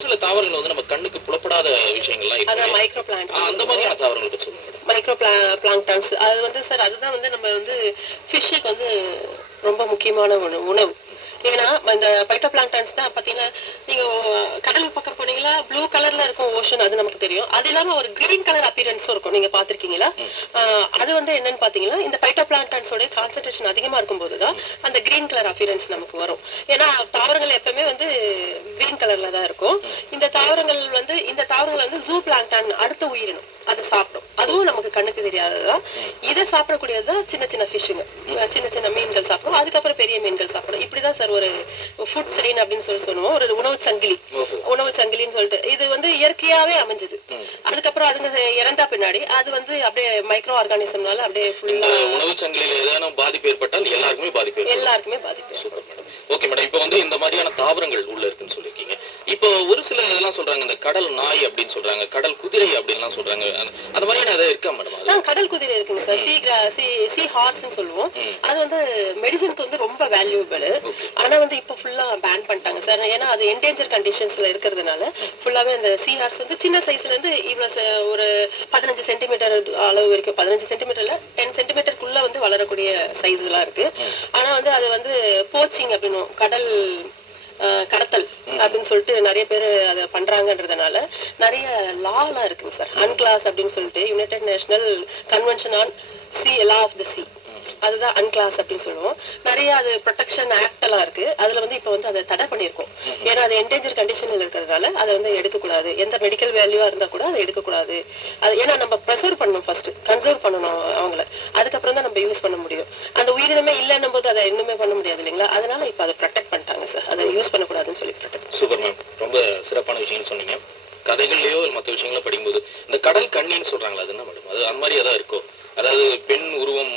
சில தாவரங்கள் வந்து நம்ம கண்ணுக்கு புலப்படாத விஷயங்கள்லாம் அதான் மைக்ரோ பிளான்ஸ் ஆ, அந்த மாதிரியான தாவரங்கள் பற்றி சொல்லுங்க மைக்ரோ பிளா பிளாங்டான்ஸ் அது வந்து சார் அதுதான் வந்து நம்ம வந்து ஃபிஷ்ஷுக்கு வந்து ரொம்ப முக்கியமான உணவு உணவு. ஏன்னா இந்த பைட்டோ பிளாங்டான்ஸ் தான் பார்த்தீங்கன்னா நீங்கள் கடல் பக்கம் போனீங்களா ப்ளூ கலரில் இருக்கும் ஓஷன் அது நமக்கு தெரியும். அது இல்லாமல் ஒரு கிரீன் கலர் அப்பியரன்ஸும் இருக்கும். நீங்கள் பார்த்துருக்கீங்களா? அது வந்து என்னன்னு பார்த்தீங்கன்னா இந்த பைட்டோ பிளாங்டான்ஸோட கான்சன்ட்ரேஷன் அதிகமாக இருக்கும்போது தான் அந்த கிரீன் கலர் அப்பியரன்ஸ் நமக்கு வரும். ஏன்னா தாவரங்கள் எப்பவுமே வந்து கிரீன் கலரில் தான் இருக்கும். இந்த தாவரங்கள் வந்து இந்த தாவரங்கள் வந்து ஜூ பிளாங்டான் அடுத்த உயிரினம். அதை சாப்பிடும். அதுவும் நமக்கு கண்ணுக்கு தெரியாததுதான். இதை சாப்பிடக்கூடியதுதான் சின்ன சின்ன ஃபிஷ்ஷுங்க சின்ன சின்ன மீன்கள் சாப்பிடும். அதுக்கப்புறம் பெரிய மீன்கள் சாப்பிடும். இப்படிதான் சார் ஒரு ஃபுட் செயின் அப்படின்னு சொல்லி சொல்லுவோம். ஒரு உணவு சங்கிலி. உணவு சங்கிலின்னு சொல்லிட்டு. இது வந்து இயற்கையாவே அமைஞ்சது. அதுக்கப்புறம் அதுங்க இறந்தா பின்னாடி. அது வந்து அப்படியே மைக்ரோ ஆர்கானிசம்னால அப்படியே ஃபுல்லா உணவு சங்கிலியில் ஏதேனும் பாதிப்பு ஏற்பட்டால் எல்லாருக்குமே பாதிப்பு எல்லாருக்குமே பாதிப்பு சூப்பர் மேடம் ஓகே மேடம் இப்போ வந்து இந்த மாதிரியான தாவரங்கள் உள்ள இருக்குன்னு சொல்லியிருக்கீங்க இப்போ ஒரு சில இதெல்லாம் சொல்றாங்க இந்த கடல் நாய் அப்படின்னு சொல்றாங்க கடல் குதிரை அப்படின்லாம் சொல்றாங்க. அந்த- மாதிரியான ஏதாவது இருக்கா மேடம் கடல் குதிரை இருக்குங்க சார் சி சி சி ஹார்ஸ்னு சொல்லுவோம். அது வந்து மெடிசனுக்கு வந்து ரொம்ப வேல்யூபிள் ஆனா வந்து இப்போ ஃபுல்லா பேன் பண்ணிட்டாங்க சார் ஏன்னா அது என்டேஞ்சர் கண்டிஷன்ஸ்ல இருக்கிறதுனால ஃபுல்லாவே அந்த சி ஹார்ஸ் வந்து சின்ன சைஸ்ல இருந்து இவ்வளவு ஒரு பதினஞ்சு சென்டிமீட்டர் அளவு வரைக்கும் பதினஞ்சு சென்டிமீட்டர்ல டென் சென்டிமீட்டருக்குள்ள வந்து வளரக்கூடிய சைஸ்லாம் இருக்கு. ம். ஆனா வந்து அது வந்து போச்சிங் அப்படின்னு கடல் அப்படின்னு சொல்லிட்டு நிறைய பேர் அதை பண்றாங்கன்றதுனால நிறைய லாலாம் இருக்குங்க சார் அன்கிளாஸ் அப்படின்னு சொல்லிட்டு United National Convention on sea law of the sea அதுதான் அன்கிளாஸ் அப்படின்னு சொல்லுவோம். நிறைய அது ப்ரொடெக்ஷன் ஆக்ட் எல்லாம் இருக்கு. அதுல வந்து இப்போ வந்து அதை தடை பண்ணியிருக்கோம். ஏன்னா அது என்டேஞ்சர் கண்டிஷன்ல இருக்கிறதுனால அதை வந்து எடுக்கக்கூடாது. எந்த மெடிக்கல் வேல்யூவா இருந்தா கூட அதை எடுக்கக்கூடாது. அது ஏன்னா நம்ம ப்ரெசர்வ் பண்ணணும் ஃபர்ஸ்ட் கன்சர்வ் பண்ணணும் அவங்கள. அதுக்கப்புறம் தான் நம்ம யூஸ் பண்ண முடியும். அந்த உயிரினமே இல்லைன்னும் போது அதை இன்னுமே பண்ண முடியாது இல்லைங்களா? அதனால இப்போ அதை ப்ரொடெக்ட் பண்ணிட்டாங்க சார் அதை யூஸ் பண்ணக்கூடாதுன்னு சொல்லி ப்ரொடெக்ட் சூப்பர் மேம். ரொம்ப சிறப்பான விஷயங்கள் சொன்னீங்க. கதைகள்லயோ இல்லை மற்ற விஷயங்களோ படிக்கும்போது இந்த கடல் கண்ணின்னு சொல்றாங்களா அது என்ன மேடம்? அது அந்த மாதிரி ஏதாவது இருக்கோ? அதாவது பெண் உருவம்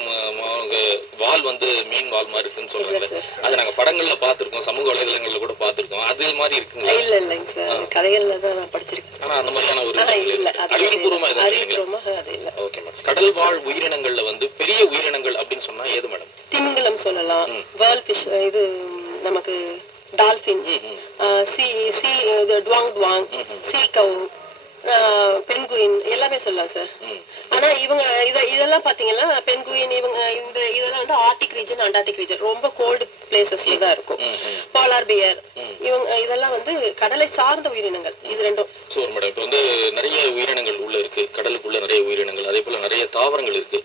வால் வந்து மீன் வால் மாதிரி இருக்குன்னு சொல்றாங்க அது நாங்க படங்கள்ல பார்த்திருக்கோம் சமூக வலைதளங்கள்ல கூட பார்த்திருக்கோம். அது மாதிரி இருக்குங்களா? இல்ல இல்லைங்க சார். கதைகள்ல தான் நான் படிச்சிருக்கேன் ஆனா அந்த மாதிரியான ஒரு இல்ல. அது இல்ல. ஓகே மேடம் கடல் வாழ் உயிரினங்கள்ல வந்து பெரிய உயிரினங்கள் அப்படின்னு சொன்னா ஏது மேடம்? திமிங்கலம் சொல்லலாம். வேர்ல் ஃபிஷ் இது நமக்கு ம். சி சி இது டுவாங் டுவாங். சீ கவு பென்குயின் எல்லாமே சொல்லலாம் சார் ம். ஆனா இவங்க இத இதெல்லாம் பாத்தீங்கன்னா பென்குயின் இவங்க இந்த இதெல்லாம் வந்து ஆர்டிக் ரீஜன் அண்டார்டிக் ரீஜன் ரொம்ப கோல்டு பிளேசஸ்ல தான் இருக்கும். போலார் பியர் ம். இவங்க இதெல்லாம் வந்து கடலை சார்ந்த உயிரினங்கள். இது ரெண்டும். சூப்பர் மேடம் இப்போ வந்து நிறைய உயிரினங்கள் உள்ள இருக்கு. கடலுக்குள்ள நிறைய உயிரினங்கள். அதே போல நிறைய தாவரங்கள் இருக்கு.